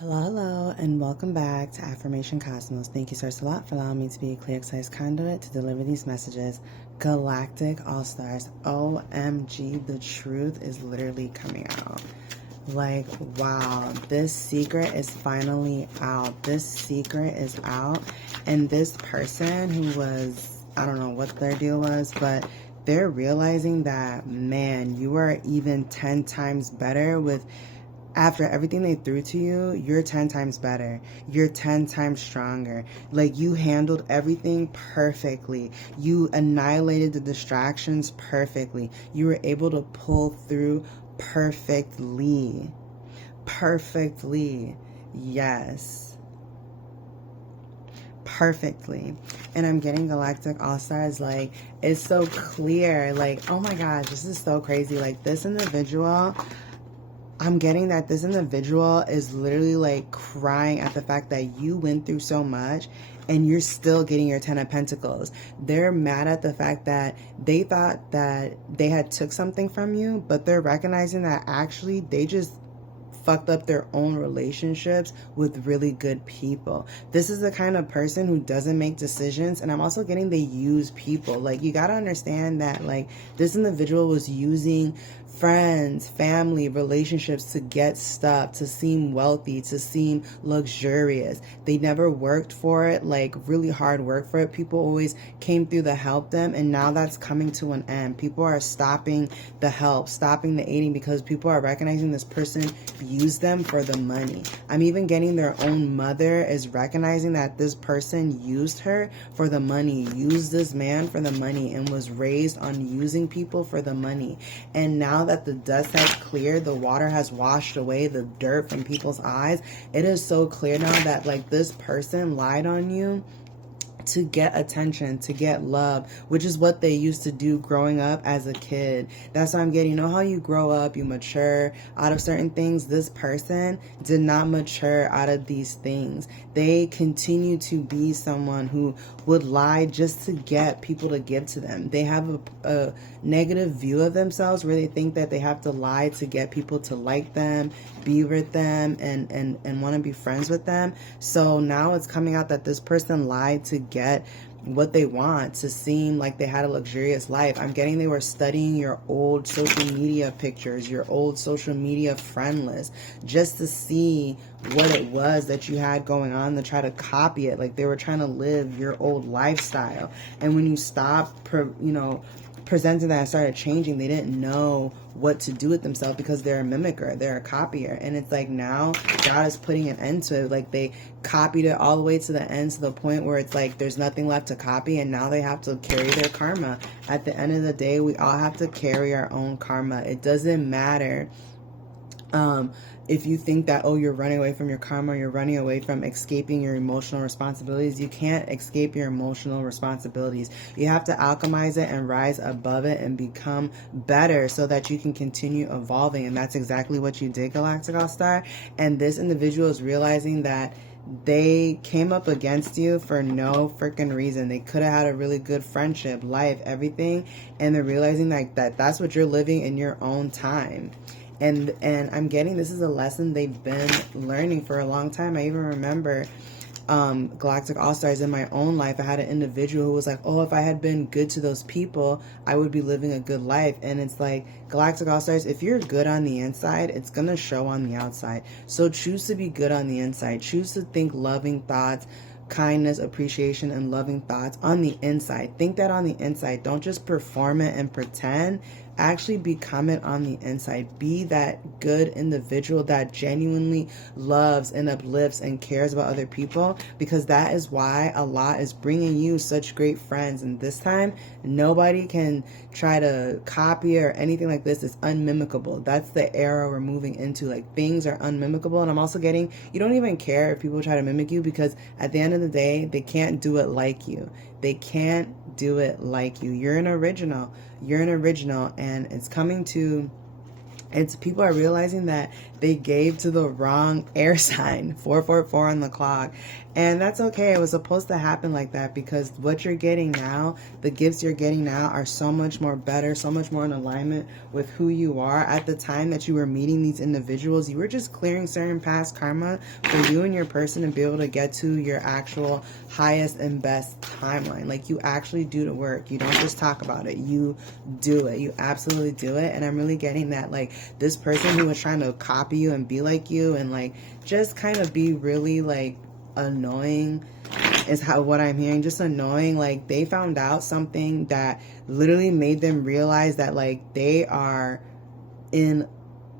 Hello, and welcome back to Affirmation Cosmos. Thank you, Source, a lot for allowing me to be a clear, concise conduit to deliver these messages. Galactic All-Stars, OMG, the truth is literally coming out. Like, wow, this secret is finally out. This secret is out, and this person who was, I don't know what their deal was, but they're realizing that, man, you are even 10 times better with after everything they threw to you. You're 10 times better. You're 10 times stronger. Like, you handled everything perfectly. You annihilated the distractions perfectly. You were able to pull through perfectly. Perfectly. Yes. Perfectly. And I'm getting Galactic All-Stars. Like, it's so clear. Like, oh my gosh, this is so crazy. Like, this individual, I'm getting that this individual is literally like crying at the fact that you went through so much and you're still getting your 10 of Pentacles. They're mad at the fact that they thought that they had took something from you, but they're recognizing that actually they just fucked up their own relationships with really good people. This is the kind of person who doesn't make decisions. And I'm also getting they use people. Like, you got to understand that, like, this individual was using friends, family, relationships to get stuff, to seem wealthy, to seem luxurious. They never worked for it, like really hard work for it. People always came through to help them, and now that's coming to an end. People are stopping the help, stopping the aiding, because people are recognizing this person used them for the money. I'm even getting their own mother is recognizing that this person used her for the money, used this man for the money, and was raised on using people for the money. And now that the dust has cleared, the water has washed away the dirt from people's eyes, it is so clear now that, like, this person lied on you to get attention, to get love, which is what they used to do growing up as a kid. That's why I'm getting, you know how you grow up, you mature out of certain things? This person did not mature out of these things. They continue to be someone who would lie just to get people to give to them. They have a negative view of themselves where they think that they have to lie to get people to like them, be with them, and want to be friends with them. So now it's coming out that this person lied to get what they want, to seem like they had a luxurious life. I'm getting they were studying your old social media pictures, your old social media friend list, just to see what it was that you had going on, to try to copy it. Like, they were trying to live your old lifestyle. And when you stop, presenting that and started changing, they didn't know what to do with themselves because they're a mimicker, they're a copier. And it's like, now God is putting an end to it. Like, they copied it all the way to the end, to the point where it's like there's nothing left to copy, and now they have to carry their karma. At the end of the day, we all have to carry our own karma. It doesn't matter if you think that, oh, you're running away from your karma, you're running away from escaping your emotional responsibilities. You can't escape your emotional responsibilities. You have to alchemize it and rise above it and become better so that you can continue evolving. And that's exactly what you did, Galactic All-Star. And this individual is realizing that they came up against you for no freaking reason. They could have had a really good friendship, life, everything. And they're realizing that's what you're living in your own time. And I'm getting this is a lesson they've been learning for a long time. I even remember Galactic All-Stars in my own life. I had an individual who was like, oh, if I had been good to those people, I would be living a good life. And it's like, Galactic All-Stars, if you're good on the inside, it's going to show on the outside. So choose to be good on the inside. Choose to think loving thoughts, kindness, appreciation, and loving thoughts on the inside. Think that on the inside. Don't just perform it and pretend. Actually become it on the inside. Be that good individual that genuinely loves and uplifts and cares about other people, because that is why Allah is bringing you such great friends. And this time, nobody can try to copy or anything like this. It's unmimicable. That's the era we're moving into. Like, things are unmimicable. And I'm also getting, you don't even care if people try to mimic you, because at the end of the day, they can't do it like you. They can't do it like you. You're an original. You're an original, and it's coming to It's people are realizing that they gave to the wrong air sign, 444 on the clock. And that's okay. It was supposed to happen like that, because what you're getting now, the gifts you're getting now, are so much more better, so much more in alignment with who you are. At the time that you were meeting these individuals, you were just clearing certain past karma for you and your person to be able to get to your actual highest and best timeline. Like, you actually do the work. You don't just talk about it. You do it. You absolutely do it. And I'm really getting that, like, this person who was trying to copy you and be like you and, like, just kind of be really, like, annoying is how what I'm hearing. Just annoying. Like, they found out something that literally made them realize that, like, they are in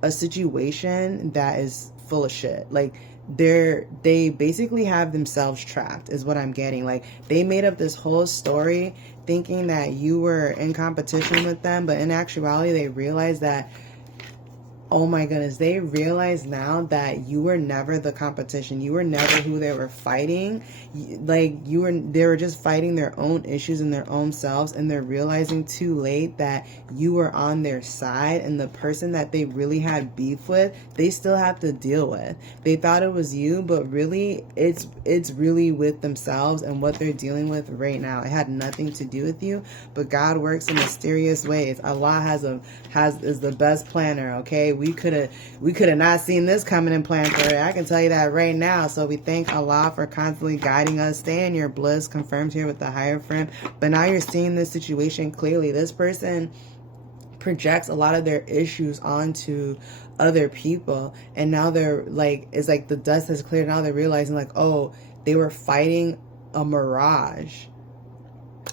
a situation that is full of shit. Like, they basically have themselves trapped, is what I'm getting. Like, they made up this whole story thinking that you were in competition with them, but in actuality they realized that, oh my goodness, they realize now that you were never the competition. You were never who they were fighting. Like, they were just fighting their own issues and their own selves, and they're realizing too late that you were on their side, and the person that they really had beef with, they still have to deal with. They thought it was you, but really it's really with themselves and what they're dealing with right now. It had nothing to do with you, but God works in mysterious ways. Allah is the best planner, okay? We could have not seen this coming and planned for it. I can tell you that right now. So we thank Allah for constantly guiding us. Stay in your bliss, confirmed here with the higher friend. But now you're seeing this situation clearly. This person projects a lot of their issues onto other people, and now they're like, it's like the dust has cleared. Now they're realizing, like, oh, they were fighting a mirage.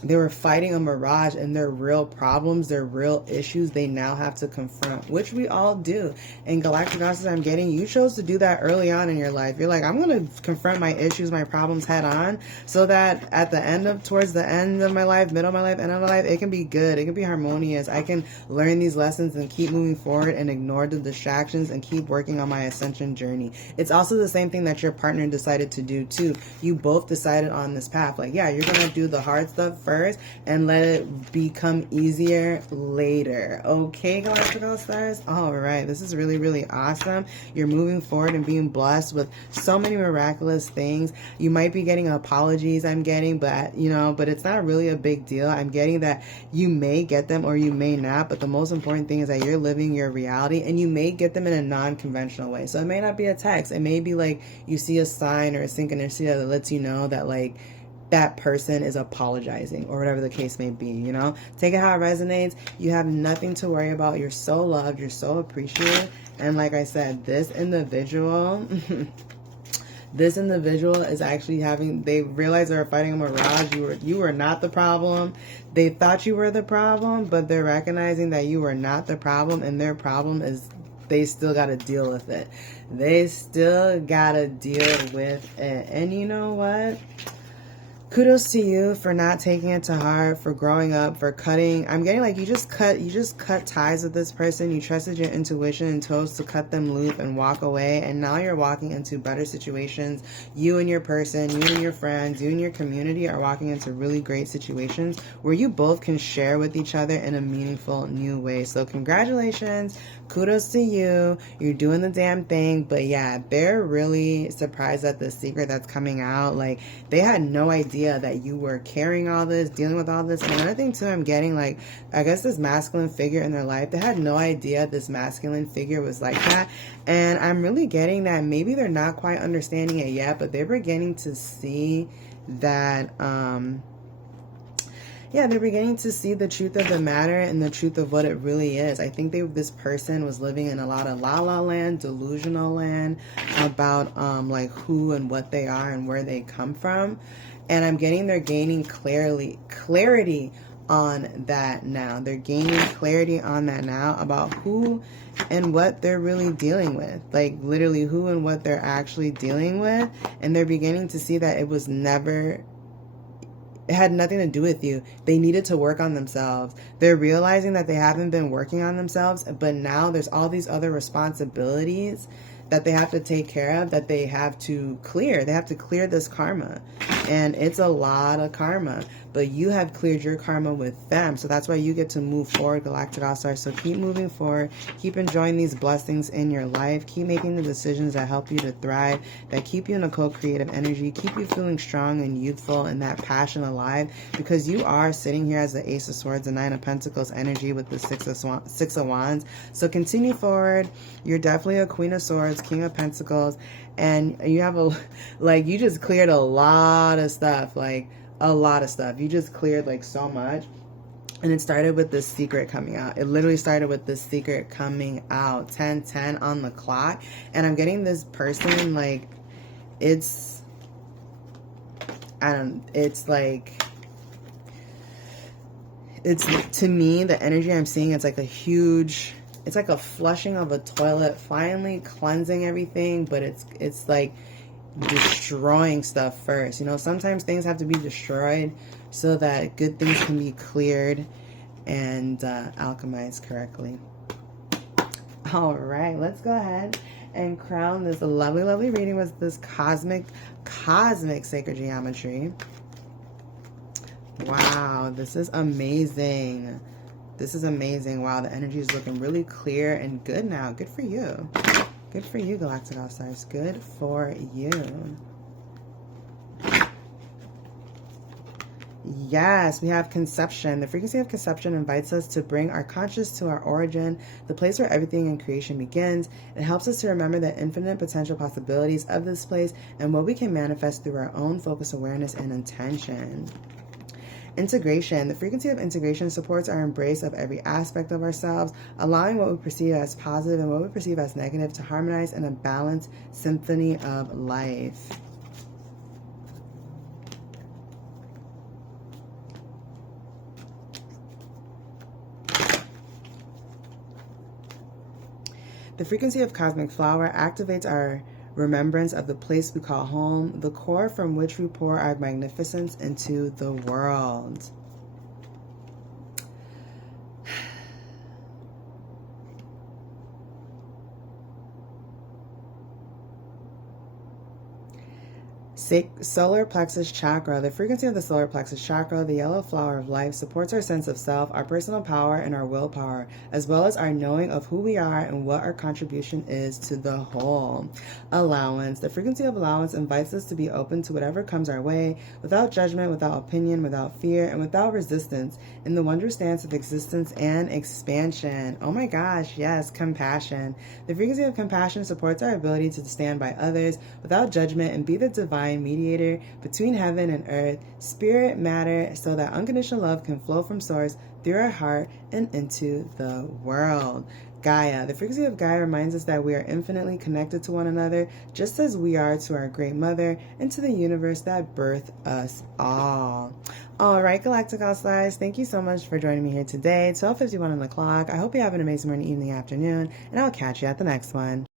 They were fighting a mirage, and their real problems, their real issues, they now have to confront, which we all do. And Galactic Goddess, I'm getting, you chose to do that early on in your life. You're like, I'm going to confront my issues, my problems head on, so that at the end of, towards the end of my life, middle of my life, end of my life, it can be good. It can be harmonious. I can learn these lessons and keep moving forward and ignore the distractions and keep working on my ascension journey. It's also the same thing that your partner decided to do too. You both decided on this path. Like, yeah, you're going to do the hard stuff first and let it become easier later. Okay, Galactical Stars? All right. This is really, really awesome. You're moving forward and being blessed with so many miraculous things. You might be getting apologies, I'm getting, but, but it's not really a big deal. I'm getting that you may get them or you may not, but the most important thing is that you're living your reality, and you may get them in a non-conventional way. So it may not be a text. It may be like you see a sign or a synchronicity that lets you know that, like, that person is apologizing, or whatever the case may be. Take it how it resonates. You have nothing to worry about. You're so loved. You're so appreciated. And like I said, this individual is actually they realize they're fighting a mirage. You were not the problem. They thought you were the problem, but they're recognizing that you were not the problem, and their problem is they still got to deal with it. They still got to deal with it. And you know what? Kudos to you for not taking it to heart, for growing up, for cutting. I'm getting like you just cut ties with this person. You trusted your intuition and chose to cut them loose and walk away. And now you're walking into better situations. You and your person, you and your friends, you and your community are walking into really great situations where you both can share with each other in a meaningful new way. So congratulations. Kudos to you. You're doing the damn thing. But yeah, they're really surprised at the secret that's coming out. Like, they had no idea that you were carrying all this, dealing with all this. And another thing too, I'm getting, like, I guess this masculine figure in their life, they had no idea this masculine figure was like that. And I'm really getting that maybe they're not quite understanding it yet, but they're beginning to see that, they're beginning to see the truth of the matter and the truth of what it really is. I think this person was living in a lot of la-la land, delusional land about like who and what they are and where they come from. And I'm getting they're gaining clarity on that now. They're gaining clarity on that now about who and what they're really dealing with. Like, literally who and what they're actually dealing with. And they're beginning to see that it had nothing to do with you. They needed to work on themselves. They're realizing that they haven't been working on themselves, but now there's all these other responsibilities that they have to take care of, that they have to clear. They have to clear this karma. And it's a lot of karma, but you have cleared your karma with them. So that's why you get to move forward, Galactic All-Stars. So keep moving forward. Keep enjoying these blessings in your life. Keep making the decisions that help you to thrive, that keep you in a co-creative energy, keep you feeling strong and youthful and that passion alive, because you are sitting here as the Ace of Swords, the Nine of Pentacles energy with the Six of Wands. So continue forward. You're definitely a Queen of Swords, King of Pentacles, and you have a, like, you just cleared a lot of stuff, like a lot of stuff. You just cleared like so much. And it started with this secret coming out. It literally started with this secret coming out. 10:10 on the clock. And I'm getting this person, like, it's, it's like, it's, to me, the energy I'm seeing, it's like a huge, it's like a flushing of a toilet, finally cleansing everything, but it's like destroying stuff first. You know, sometimes things have to be destroyed so that good things can be cleared and alchemized correctly. All right, let's go ahead and crown this lovely, lovely reading with this cosmic sacred geometry. Wow, this is amazing. This is amazing. Wow, the energy is looking really clear and good now. Good for you. Good for you, Galactic All-Stars. Good for you. Yes, we have conception. The frequency of conception invites us to bring our conscious to our origin, the place where everything in creation begins. It helps us to remember the infinite potential possibilities of this place and what we can manifest through our own focus, awareness, and intention. Integration. The frequency of integration supports our embrace of every aspect of ourselves, allowing what we perceive as positive and what we perceive as negative to harmonize in a balanced symphony of life. The frequency of cosmic flower activates our remembrance of the place we call home, the core from which we pour our magnificence into the world. Solar plexus chakra. The frequency of the solar plexus chakra, the yellow flower of life, supports our sense of self, our personal power, and our willpower, as well as our knowing of who we are and what our contribution is to the whole. Allowance. The frequency of allowance invites us to be open to whatever comes our way, without judgment, without opinion, without fear, and without resistance, in the wondrous dance of existence and expansion. Oh my gosh, yes, compassion. The frequency of compassion supports our ability to stand by others without judgment and be the divine mediator between heaven and earth, spirit, matter, so that unconditional love can flow from source through our heart and into the world. Gaia. The frequency of Gaia reminds us that we are infinitely connected to one another, just as we are to our great mother and to the universe that birthed us all. All right, Galactic All-Stars, thank you so much for joining me here today. 12:51 on the clock. I hope you have an amazing morning, evening, afternoon, and I'll catch you at the next one.